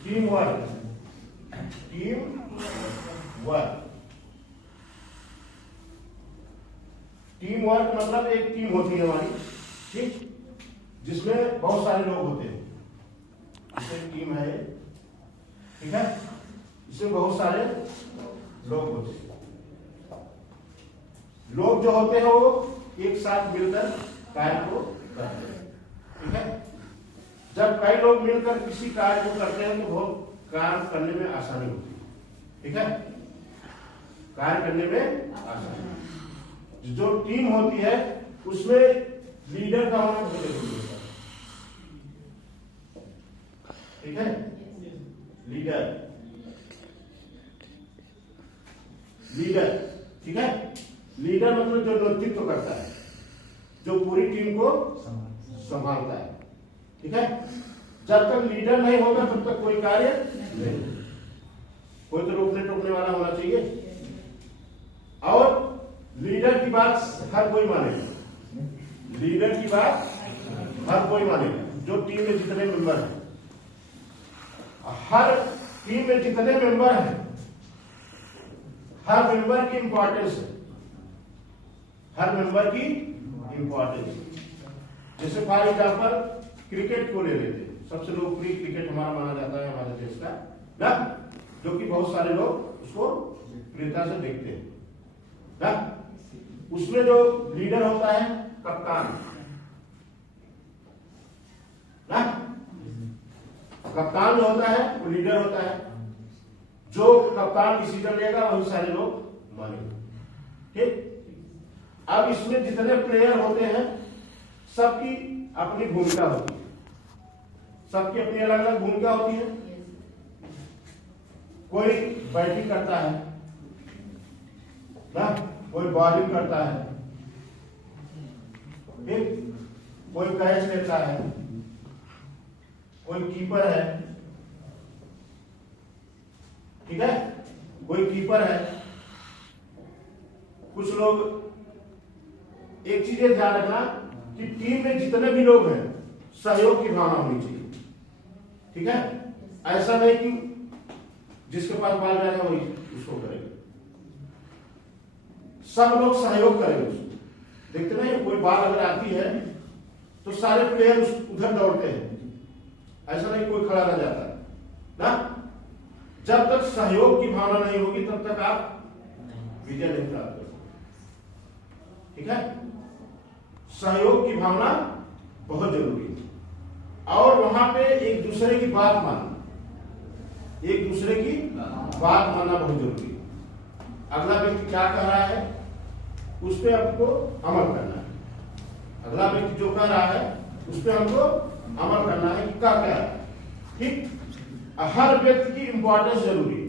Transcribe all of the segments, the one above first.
Team work, team work. Team work मतलब एक team होती है हमारी, ठीक, जिसमें बहुत सारे लोग होते हैं। जैसे टीम है, ठीक है, इसमें बहुत सारे लोग होते हैं। लोग जो होते हैं वो एक साथ मिलकर कार्य को करते हैं, ठीक है। जब कई लोग मिलकर किसी कार्य को करते हैं तो बहुत कार्य करने में आसानी होती है, ठीक है, कार्य करने में आसानी। जो टीम होती है उसमें लीडर का होना बहुत जरूरी होता है, ठीक है। लीडर, लीडर, ठीक है। लीडर मतलब जो नेतृत्व करता है, जो पूरी टीम को संभालता है, ठीक है। जब तक लीडर नहीं होगा तब तक कोई कार्य नहीं, कोई तो रोकने टोकने वाला होना चाहिए। और लीडर की बात हर कोई मानेगा, लीडर की बात हर कोई मानेगा। जो टीम में जितने मेंबर हैं, हर टीम में जितने मेंबर हैं, हर मेंबर की इंपॉर्टेंस है, हर मेंबर की इंपॉर्टेंस। जैसे फॉर एग्जाम्पल क्रिकेट को ले लेते हैं, सबसे लोकप्रिय क्रिकेट हमारा माना जाता है हमारे देश का ना, जो कि बहुत सारे लोग उसको प्रियता से देखते हैं ना। उसमें जो लीडर होता है कप्तान ना, कप्तान जो होता है वो लीडर होता है। जो कप्तान डिसीजन लेगा वही सारे लोग मानेंगे, ठीक। अब इसमें जितने प्लेयर होते हैं सबकी अपनी भूमिका होती है, सबकी अपनी अलग अलग भूमिका होती है। कोई बैटिंग करता है ना, कोई बॉलिंग करता है, ठीक, कोई कैच लेता है, कोई कीपर है, ठीक है, कोई कीपर है। कुछ लोग, एक चीज ध्यान रखना कि टीम में जितने भी लोग हैं सहयोग की भावना होनी चाहिए, ठीक है। ऐसा नहीं कि जिसके पास बाल जाएगा वही उसको करेगा, सब लोग सहयोग करेंगे उसको। देखते नहीं, कोई बाल अगर आती है तो सारे प्लेयर उधर दौड़ते हैं, ऐसा नहीं कोई खड़ा रह जाता है ना। जब तक सहयोग की भावना नहीं होगी तब तक आप विजय नहीं प्राप्त कर सकते, ठीक है। सहयोग की भावना बहुत जरूरी है। और वहां पे एक दूसरे की बात मानना, एक दूसरे की बात मानना बहुत जरूरी है। अगला व्यक्ति क्या कह रहा है उस पर आपको अमल करना है, अगला व्यक्ति जो कह रहा है उस पर हमको अमल करना है कि क्या कह रहा है, ठीक। हर व्यक्ति की इंपॉर्टेंस जरूरी है,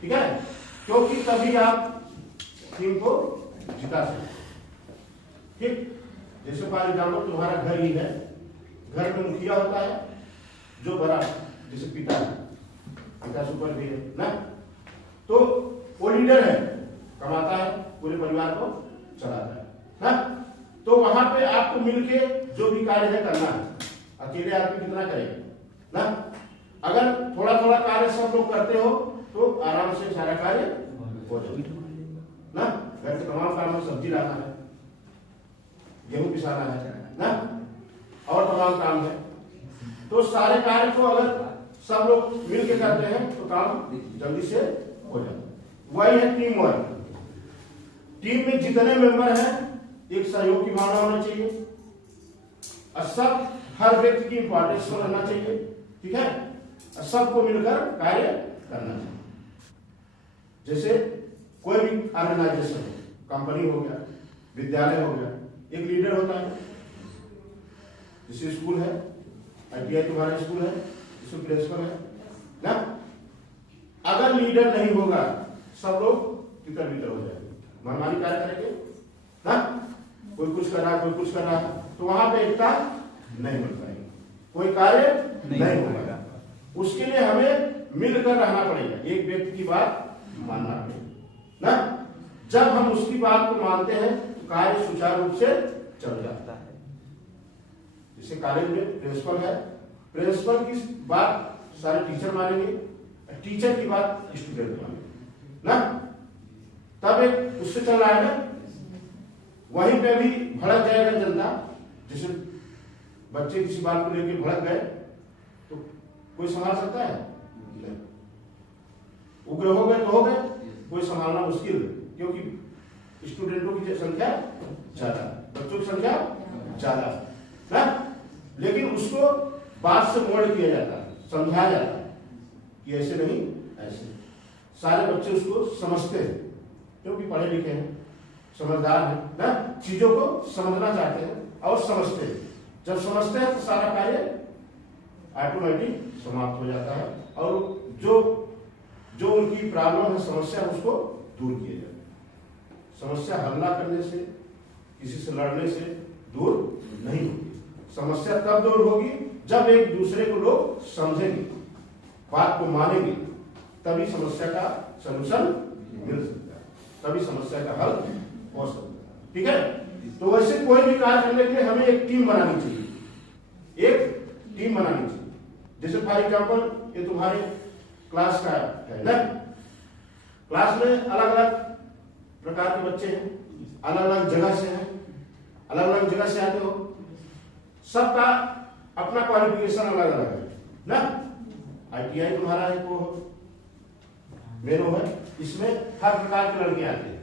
ठीक है, क्योंकि तभी आप टीम को जिता सकते, ठीक। जैसे फॉर एग्जाम्पल तुम्हारा घर ही है, घर में मुखिया होता है जो बड़ा, जैसे पिता है, पिता सुपर भी है ना, तो वो लीडर है, कमाता है, पूरे परिवार को चलाता है ना। तो वहां पे आपको मिलके जो भी कार्य है करना है, अकेले आदमी कितना करेगा ना। अगर थोड़ा थोड़ा कार्य सब लोग करते हो तो आराम से सारा कार्य हो जाएगा ना। घर के तमाम काम में सब्जी लाना है, गेहूं पिसाना है ना, और तमाम काम है, तो सारे कार्य को अगर सब लोग मिलके करते हैं तो काम जल्दी से हो जाता है। वही है टीम वर्क। टीम में जितने मेंबर हैं एक सहयोग की भावना होना चाहिए, और सब, हर व्यक्ति की इंपॉर्टेंस को रहना चाहिए, ठीक है, और सबको मिलकर कार्य करना चाहिए। जैसे कोई भी ऑर्गेनाइजेशन है, कंपनी हो गया, विद्यालय हो गया, एक लीडर होता है। जैसे स्कूल है, ITI तुम्हारा स्कूल है, इसमें प्रिंसिपल है ना। अगर लीडर नहीं होगा सब लोग तितर बितर हो जाएंगे, मनमानी कार्य करेंगे ना, कोई कुछ कर रहा है, कोई कुछ कर रहा है, तो वहां पे एकता नहीं बन पाएगी, कोई कार्य नहीं होगा। उसके लिए हमें मिलकर रहना पड़ेगा, एक व्यक्ति की बात मानना पड़ेगा ना। जब हम उसकी बात को मानते हैं तो कार्य सुचारू रूप से चल जाता है। जैसे कॉलेज में प्रिंसिपल है, प्रिंसिपल की बात सारे टीचर मानेंगे, टीचर की बात स्टूडेंट मानेंगे ना, तब एक उससे चल रहा है ना। वहीं पे भी भड़क जाएगा जनता, जैसे बच्चे किसी बात को लेकर भड़क गए तो कोई संभाल सकता है? नहीं। उग्र हो गए तो हो गए, कोई संभालना मुश्किल, क्योंकि स्टूडेंटों की संख्या ज्यादा, बच्चों की संख्या ज्यादा ना। लेकिन उसको बात से मोड़ किया जाता है, समझाया जाता है कि ऐसे नहीं ऐसे। सारे बच्चे उसको समझते हैं क्योंकि पढ़े लिखे हैं, समझदार हैं ना, चीजों को समझना चाहते हैं और समझते हैं। जब समझते हैं तो सारा कार्य ऑटोमेटिक समाप्त हो जाता है और जो उनकी प्रॉब्लम है, समस्या, उसको दूर किया जाता है। समस्या हल ना करने से, किसी से लड़ने से दूर नहीं होगी। समस्या तब दूर होगी जब एक दूसरे को लोग समझेंगे, बात को मानेंगे, तभी समस्या का सलूशन मिल सकता है, तभी समस्या का हल हो सकता है। ठीक है, तो वैसे कोई भी कार्य करने के लिए हमें एक टीम बनानी चाहिए, एक टीम बनानी चाहिए। जैसे फॉर एग्जाम्पल ये तुम्हारे क्लास का है ना, क्लास में अलग अलग प्रकार के बच्चे हैं, अलग अलग जगह से हैं, अलग अलग जगह से आते हो, सबका अपना क्वालिफिकेशन अलग अलग है ना। ITI तुम्हारा है, वो मेरो है, इसमें हर प्रकार के लड़के आते हैं।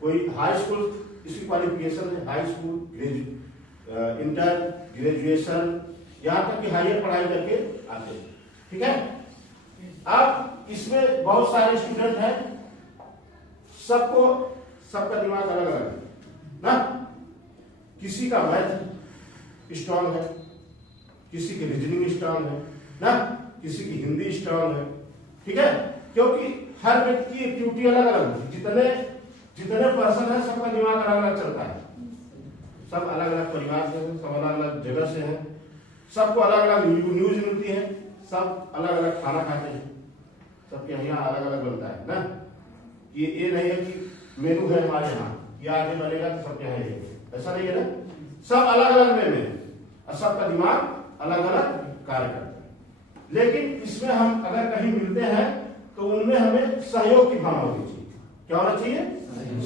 कोई हाई स्कूल, इसकी क्वालिफिकेशन है हाई स्कूल, इंटर, ग्रेजुएशन, यहां तक कि हायर पढ़ाई करके आते हैं। ठीक है, अब इसमें बहुत सारे स्टूडेंट हैं, सबका दिमाग अलग अलग है ना। किसी का मैथ स्ट्रांग है, किसी की रीजनिंग स्ट्रांग है ना, किसी की हिंदी स्ट्रांग है। ठीक है, क्योंकि हर व्यक्ति की एक्टिविटी अलग अलग है। जितने पर्सन है, सबका दिमाग अलग अलग चलता है, सब अलग अलग परिवार से हैं, सब अलग अलग जगह से हैं, सबको अलग अलग न्यूज मिलती है, सब अलग अलग खाना खाते हैं, सबके यहाँ अलग अलग बनता है ना। ये नहीं है कि मेनू है हमारे यहाँ, ये आगे बनेगा तो सबके यहाँ ये, ऐसा नहीं है ना। सब अलग अलग वे में और सबका दिमाग अलग अलग कार्य करता है। लेकिन इसमें हम अगर कहीं मिलते हैं तो उनमें हमें सहयोग की भावना होनी चाहिए। क्या होना चाहिए?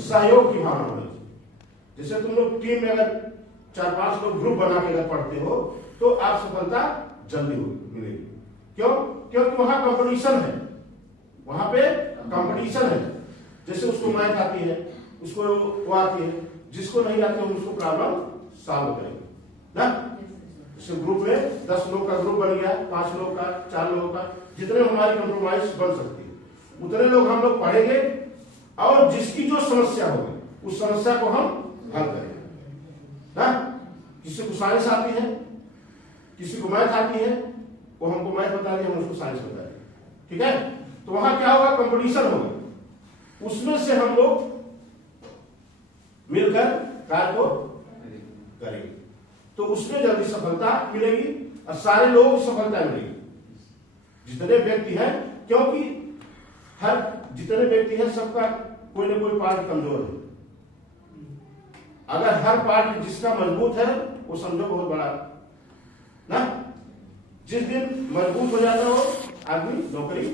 सहयोग की भावना होनी चाहिए। जैसे तुम लोग टीम में अगर 4-5 लोग ग्रुप बना के अगर पढ़ते हो तो आप सफलता जल्दी मिलेगी। क्यों? क्योंकि वहां कंपटीशन है, वहां पे कंपटीशन है। जैसे उसको मैथ आती है, उसको वो आती है, जिसको नहीं आती है उसको प्रॉब्लम सॉल्व करेंगे ना। जैसे ग्रुप में 10 लोग का ग्रुप बन गया, 5 लोग का, 4 लोगों का, जितने हमारी कंप्रोमाइज बन सकती है उतने लोग हम लोग पढ़ेंगे और जिसकी जो समस्या होगी उस समस्या को हम हल करेंगे ना। किसी को साइंस आती है, किसी को मैथ आती है, वो हमको मैथ बता दिया, हम उसको साइंस बता दें। ठीक है, तो वहां क्या होगा? कंपटीशन होगा, उसमें से हम लोग मिलकर कार्य को करेंगे तो उसमें जल्दी सफलता मिलेगी और सारे लोगों को सफलता मिलेगी जितने व्यक्ति हैं। क्योंकि जितने व्यक्ति हैं सबका कोई ना कोई पार्ट कमजोर है। अगर हर पार्ट जिसका मजबूत है वो समझो बहुत बड़ा ना। जिस दिन मजबूत हो जाता हो आदमी, नौकरी